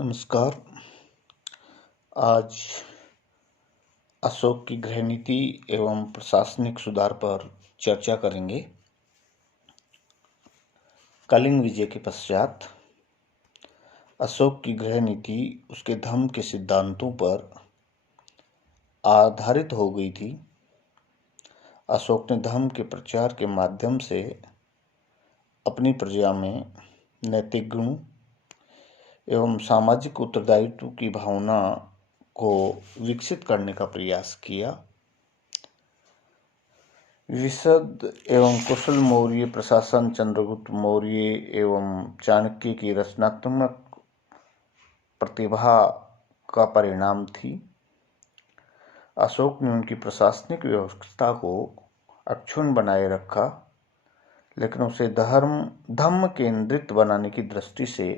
नमस्कार। आज अशोक की गृह नीति एवं प्रशासनिक सुधार पर चर्चा करेंगे। कलिंग विजय के पश्चात अशोक की गृह नीति उसके धम्म के सिद्धांतों पर आधारित हो गई थी। अशोक ने धम्म के प्रचार के माध्यम से अपनी प्रजा में नैतिक गुण एवं सामाजिक उत्तरदायित्व की भावना को विकसित करने का प्रयास किया। विशद एवं कुशल मौर्य प्रशासन चंद्रगुप्त मौर्य एवं चाणक्य की रचनात्मक प्रतिभा का परिणाम थी। अशोक ने उनकी प्रशासनिक व्यवस्था को अक्षुण्ण बनाए रखा, लेकिन उसे धर्म केंद्रित बनाने की दृष्टि से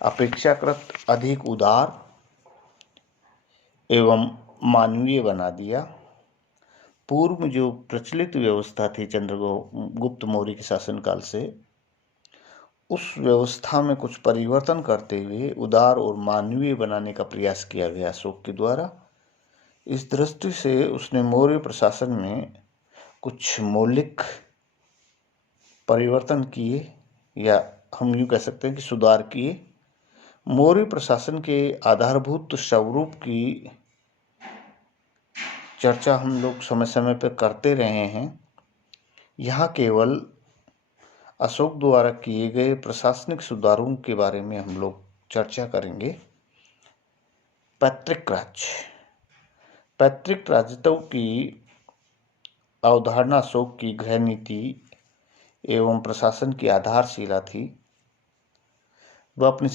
अपेक्षाकृत अधिक उदार एवं मानवीय बना दिया। पूर्व में जो प्रचलित व्यवस्था थी चंद्रगुप्त मौर्य के शासनकाल से, उस व्यवस्था में कुछ परिवर्तन करते हुए उदार और मानवीय बनाने का प्रयास किया गया अशोक के द्वारा। इस दृष्टि से उसने मौर्य प्रशासन में कुछ मौलिक परिवर्तन किए, या हम यूँ कह सकते हैं कि सुधार किए। मौर्य प्रशासन के आधारभूत स्वरूप की चर्चा हम लोग समय समय पर करते रहे हैं। यहाँ केवल अशोक द्वारा किए गए प्रशासनिक सुधारों के बारे में हम लोग चर्चा करेंगे। पैतृक राजत्व की अवधारणा अशोक की गृह नीति एवं प्रशासन की आधारशिला थी। वह अपनी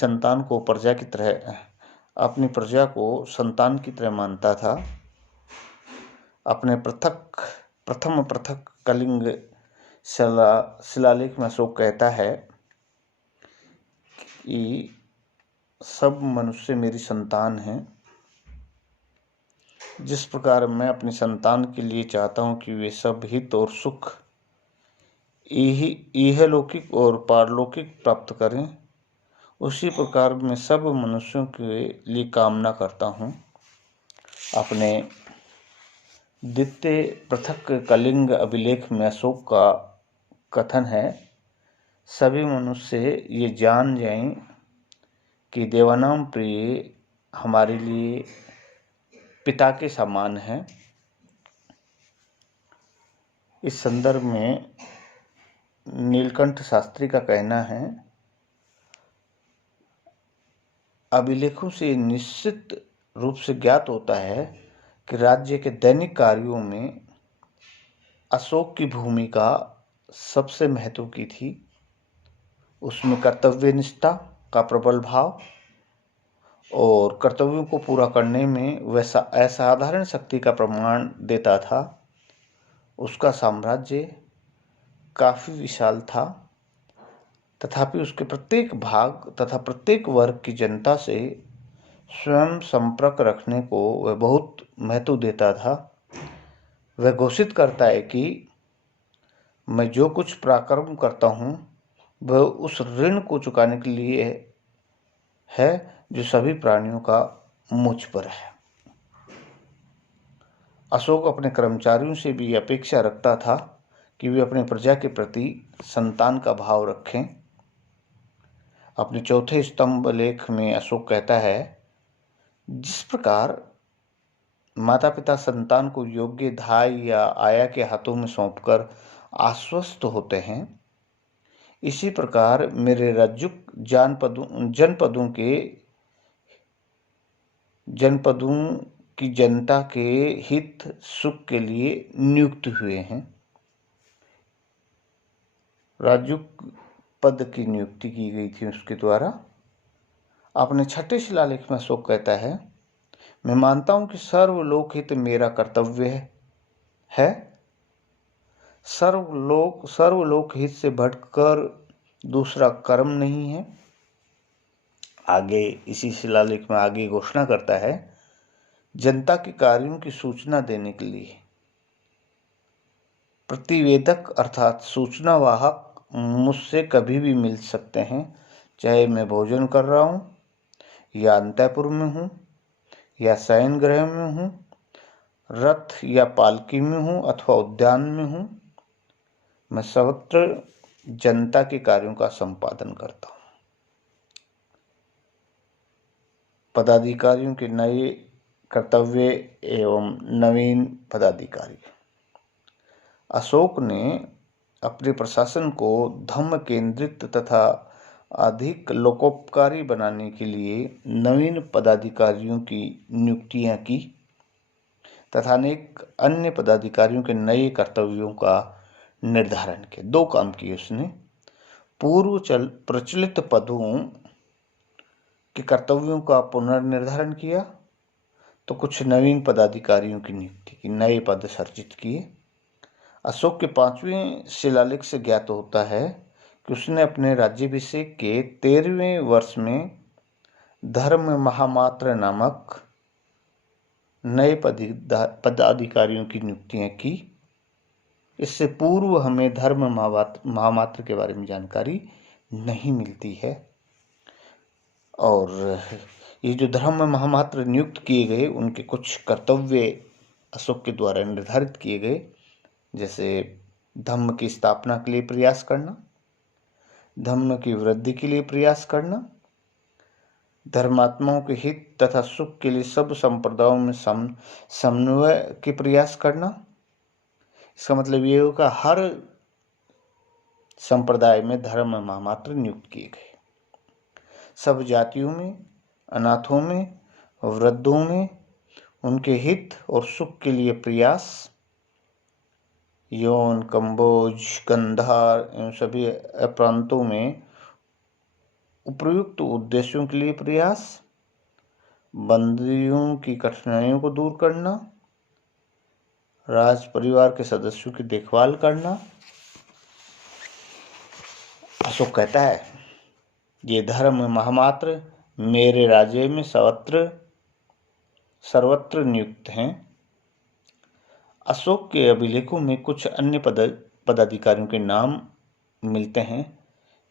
प्रजा को संतान की तरह मानता था। अपने प्रथम कलिंग शिलालेख में अशोक कहता है कि सब मनुष्य मेरी संतान हैं। जिस प्रकार मैं अपनी संतान के लिए चाहता हूँ कि वे सब हित और सुख इहलौकिक और पारलौकिक प्राप्त करें, उसी प्रकार मैं सब मनुष्यों के लिए कामना करता हूँ। अपने द्वितीय पृथक कलिंग अभिलेख में अशोक का कथन है, सभी मनुष्य ये जान जाएं कि देवानाम प्रिय हमारे लिए पिता के समान है। इस संदर्भ में नीलकंठ शास्त्री का कहना है, अभिलेखों से निश्चित रूप से ज्ञात होता है कि राज्य के दैनिक कार्यों में अशोक की भूमिका सबसे महत्व की थी। उसमें कर्तव्यनिष्ठा का प्रबल भाव और कर्तव्यों को पूरा करने में वैसा असाधारण शक्ति का प्रमाण देता था। उसका साम्राज्य काफ़ी विशाल था, तथापि उसके प्रत्येक भाग तथा प्रत्येक वर्ग की जनता से स्वयं संपर्क रखने को वह बहुत महत्व देता था। वह घोषित करता है कि मैं जो कुछ पराक्रम करता हूँ वह उस ऋण को चुकाने के लिए है जो सभी प्राणियों का मुझ पर है। अशोक अपने कर्मचारियों से भी अपेक्षा रखता था कि वे अपने प्रजा के प्रति संतान का भाव रखें। अपने चौथे स्तंभ लेख में अशोक कहता है, जिस प्रकार माता पिता संतान को योग्य धाय या आया के हाथों में सौंपकर आश्वस्त होते हैं, इसी प्रकार मेरे रज्जुक जनपदों की जनता के हित सुख के लिए नियुक्त हुए हैं। राजुक पद की नियुक्ति की गई थी उसके द्वारा। अपने छठे शिलालेख में अशोक कहता है, मैं मानता हूं कि सर्वलोक हित मेरा कर्तव्य है। सर्वलोक हित से बढ़कर दूसरा कर्म नहीं है। आगे इसी शिलालेख में आगे घोषणा करता है, जनता के कार्यों की सूचना देने के लिए प्रतिवेदक अर्थात सूचना वाहक मुझसे कभी भी मिल सकते हैं, चाहे मैं भोजन कर रहा हूँ या अंतःपुर में हूँ या शयन गृह में हूँ, रथ या पालकी में हूँ अथवा उद्यान में हूँ, मैं सर्वत्र जनता के कार्यों का संपादन करता हूँ। पदाधिकारियों के नए कर्तव्य एवं नवीन पदाधिकारी। अशोक ने अपने प्रशासन को धर्म केंद्रित तथा अधिक लोकोपकारी बनाने के लिए नवीन पदाधिकारियों की नियुक्तियां की तथा अनेक अन्य पदाधिकारियों के नए कर्तव्यों का निर्धारण किया। दो काम किए उसने, पूर्व प्रचलित पदों के कर्तव्यों का पुनर्निर्धारण किया तो कुछ नवीन पदाधिकारियों की नियुक्ति की, नए पद सृजित किए। अशोक के 5वें शिलालेख से ज्ञात होता है कि उसने अपने राज्याभिषेक के 13वें वर्ष में धर्म महामात्र नामक नए पदाधिकारियों की नियुक्तियां की। इससे पूर्व हमें धर्म महामात्र के बारे में जानकारी नहीं मिलती है। और ये जो धर्म महामात्र नियुक्त किए गए, उनके कुछ कर्तव्य अशोक के द्वारा निर्धारित किए गए, जैसे धर्म की स्थापना के लिए प्रयास करना, धर्म की वृद्धि के लिए प्रयास करना, धर्मात्माओं के हित तथा सुख के लिए सब संप्रदायों में समन्वय के प्रयास करना। इसका मतलब ये होगा हर संप्रदाय में धर्म महामात्र नियुक्त किए गए। सब जातियों में, अनाथों में, वृद्धों में उनके हित और सुख के लिए प्रयास, यौन, कंबोज, गंधार एवं सभी प्रांतों में उपयुक्त उद्देश्यों के लिए प्रयास, बंदियों की कठिनाइयों को दूर करना, राज परिवार के सदस्यों की देखभाल करना। अशोक कहता है, ये धर्म महामात्र मेरे राज्य में सर्वत्र नियुक्त हैं। अशोक के अभिलेखों में कुछ अन्य पदाधिकारियों के नाम मिलते हैं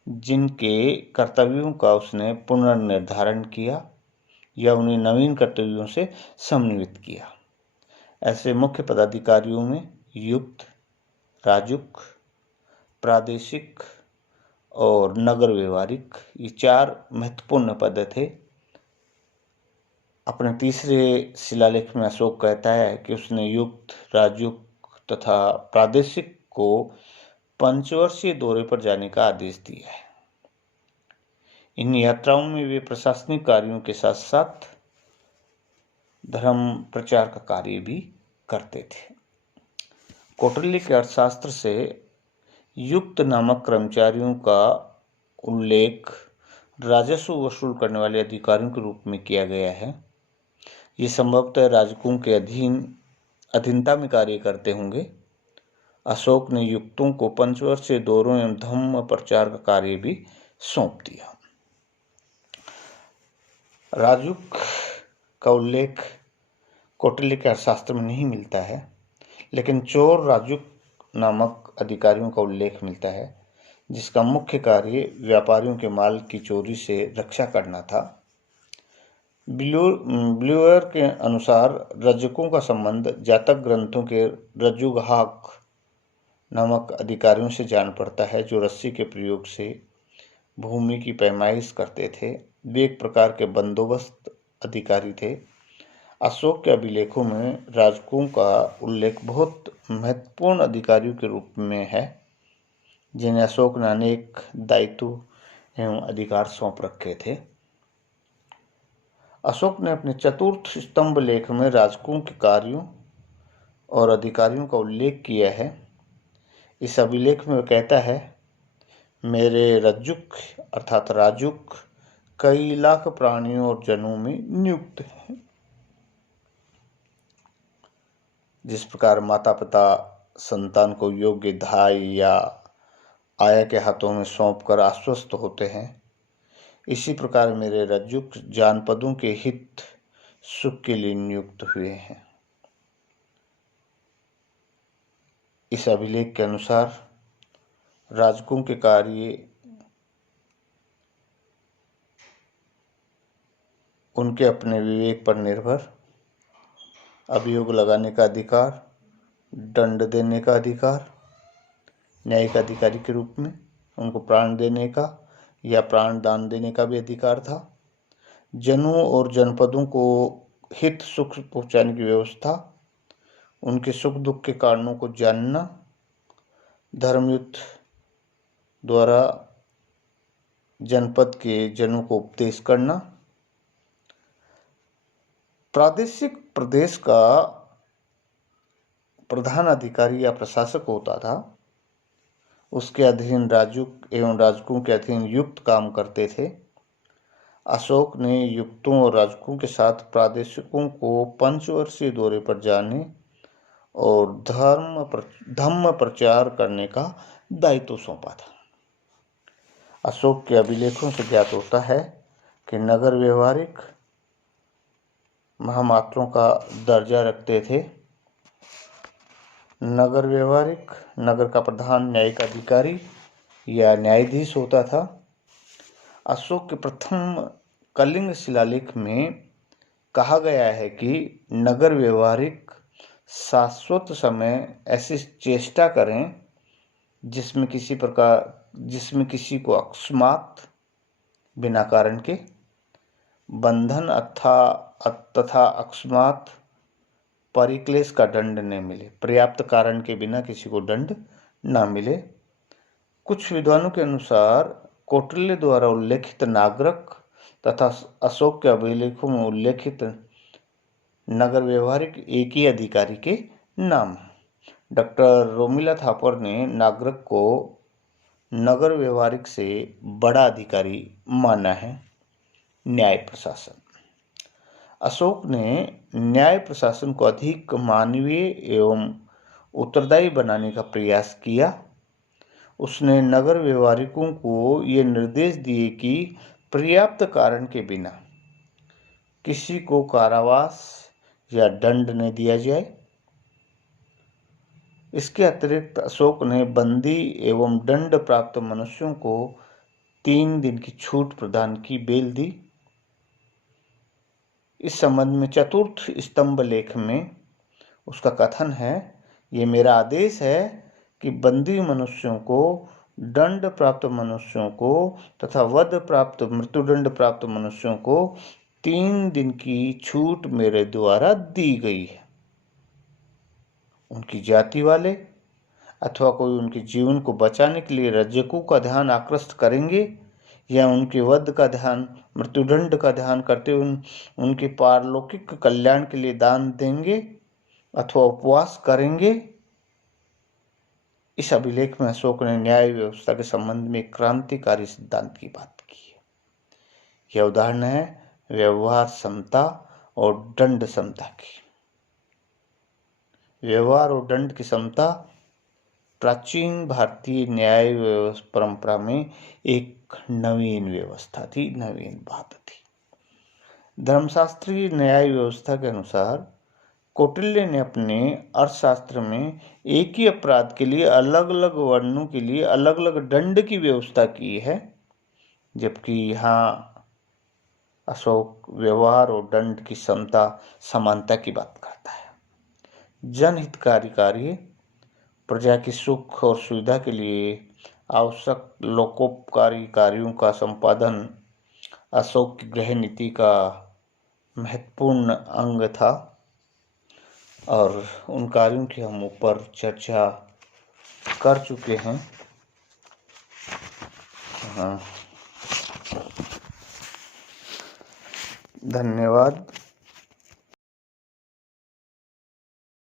जिनके कर्तव्यों का उसने पुनर्निर्धारण किया या उन्हें नवीन कर्तव्यों से समन्वित किया। ऐसे मुख्य पदाधिकारियों में युक्त, राजुक, प्रादेशिक और नगर व्यवहारिक, ये 4 महत्वपूर्ण पद थे। अपने तीसरे शिलालेख में अशोक कहता है कि उसने युक्त, राजुक तथा प्रादेशिक को पंचवर्षीय दौरे पर जाने का आदेश दिया है। इन यात्राओं में वे प्रशासनिक कार्यों के साथ साथ धर्म प्रचार का कार्य भी करते थे। कौटिल्य के अर्थशास्त्र से युक्त नामक कर्मचारियों का उल्लेख राजस्व वसूल करने वाले अधिकारियों के रूप में किया गया है। ये संभवतः राजकों के अधीनता में कार्य करते होंगे। अशोक ने युक्तों को पंचवर्षीय दौरों एवं धर्म प्रचार का कार्य भी सौंप दिया। राजुक का उल्लेख कौटिल्य के अर्थशास्त्र में नहीं मिलता है, लेकिन चोर राजुक नामक अधिकारियों का उल्लेख मिलता है जिसका मुख्य कार्य व्यापारियों के माल की चोरी से रक्षा करना था। ब्लूअर के अनुसार रजकों का संबंध जातक ग्रंथों के रजुगहाक नामक अधिकारियों से जान पड़ता है, जो रस्सी के प्रयोग से भूमि की पैमाइश करते थे। वे एक प्रकार के बंदोबस्त अधिकारी थे। अशोक के अभिलेखों में राजकों का उल्लेख बहुत महत्वपूर्ण अधिकारियों के रूप में है, जिन्हें अशोक ने अनेक दायित्व एवं अधिकार सौंप रखे थे। अशोक ने अपने चतुर्थ स्तंभ लेख में राजकों के कार्यों और अधिकारियों का उल्लेख किया है। इस अभिलेख में वह कहता है, मेरे रज्जुक अर्थात राजुक कई लाख प्राणियों और जनों में नियुक्त हैं। जिस प्रकार माता पिता संतान को योग्य धाय या आया के हाथों में सौंपकर आश्वस्त होते हैं, इसी प्रकार मेरे रज्जुक जानपदों के हित सुख के लिए नियुक्त हुए हैं। इस अभिलेख के अनुसार राजकों के कार्य उनके अपने विवेक पर निर्भर, अभियोग लगाने का अधिकार, दंड देने का अधिकार, न्यायिक अधिकारी के रूप में उनको प्राण देने का या प्राण दान देने का भी अधिकार था। जनों और जनपदों को हित सुख पहुंचाने की व्यवस्था, उनके सुख दुख के कारणों को जानना, धर्मयुद्ध द्वारा जनपद के जनों को उपदेश करना। प्रादेशिक प्रदेश का प्रधान अधिकारी या प्रशासक होता था, उसके अधीन राजुक एवं राजकों के अधीन युक्त काम करते थे। अशोक ने युक्तों और राजकों के साथ प्रादेशिकों को पंचवर्षीय दौरे पर जाने और धर्म प्रचार करने का दायित्व सौंपा था। अशोक के अभिलेखों से ज्ञात होता है कि नगर व्यवहारिक महामात्रों का दर्जा रखते थे। नगर व्यवहारिक नगर का प्रधान न्यायिक अधिकारी या न्यायाधीश होता था। अशोक के प्रथम कलिंग शिलालेख में कहा गया है कि नगर व्यवहारिक शाश्वत समय ऐसी चेष्टा करें जिसमें किसी को अकस्मात बिना कारण के बंधन तथा अकस्मात परिक्लेश का दंड न मिले, पर्याप्त कारण के बिना किसी को दंड न मिले। कुछ विद्वानों के अनुसार कौटिल्य द्वारा उल्लेखित नागरिक तथा अशोक के अभिलेखों में उल्लेखित नगर व्यवहारिक एक ही अधिकारी के नाम। डॉक्टर रोमिला थापर ने नागरिक को नगर व्यवहारिक से बड़ा अधिकारी माना है। न्याय प्रशासन, अशोक ने न्याय प्रशासन को अधिक मानवीय एवं उत्तरदायी बनाने का प्रयास किया। उसने नगर व्यवहारिकों को ये निर्देश दिए कि पर्याप्त कारण के बिना किसी को कारावास या दंड न दिया जाए। इसके अतिरिक्त अशोक ने बंदी एवं दंड प्राप्त मनुष्यों को 3 दिन की छूट प्रदान की, बेल दी। इस संबंध में चतुर्थ स्तंभ लेख में उसका कथन है, ये मेरा आदेश है कि बंदी मनुष्यों को, दंड प्राप्त मनुष्यों को तथा वध प्राप्त मृत्युदंड प्राप्त मनुष्यों को 3 दिन की छूट मेरे द्वारा दी गई है। उनकी जाति वाले अथवा कोई उनके जीवन को बचाने के लिए रज्जकों का ध्यान आकृष्ट करेंगे या उनके वध का ध्यान, मृत्युदंड का ध्यान करते हुए उनके पारलौकिक कल्याण के लिए दान देंगे अथवा उपवास करेंगे। इस अभिलेख में अशोक ने न्याय व्यवस्था के संबंध में क्रांतिकारी सिद्धांत की बात की है। यह उदाहरण है व्यवहार समता और दंड समता की। व्यवहार और दंड की समता प्राचीन भारतीय न्याय परंपरा में एक नवीन व्यवस्था थी, नवीन बात थी। धर्मशास्त्रीय न्याय व्यवस्था के अनुसार कौटिल्य ने अपने अर्थशास्त्र में एक ही अपराध के लिए अलग अलग वर्णों के लिए अलग अलग दंड की व्यवस्था की है, जबकि यहाँ अशोक व्यवहार और दंड की समता, समानता की बात करता है। जनहितकारी कार्य, प्रजा की सुख और सुविधा के लिए आवश्यक लोकोपकारी कार्यों का संपादन अशोक की गृह नीति का महत्वपूर्ण अंग था और उन कार्यों की हम ऊपर चर्चा कर चुके हैं। हाँ, धन्यवाद।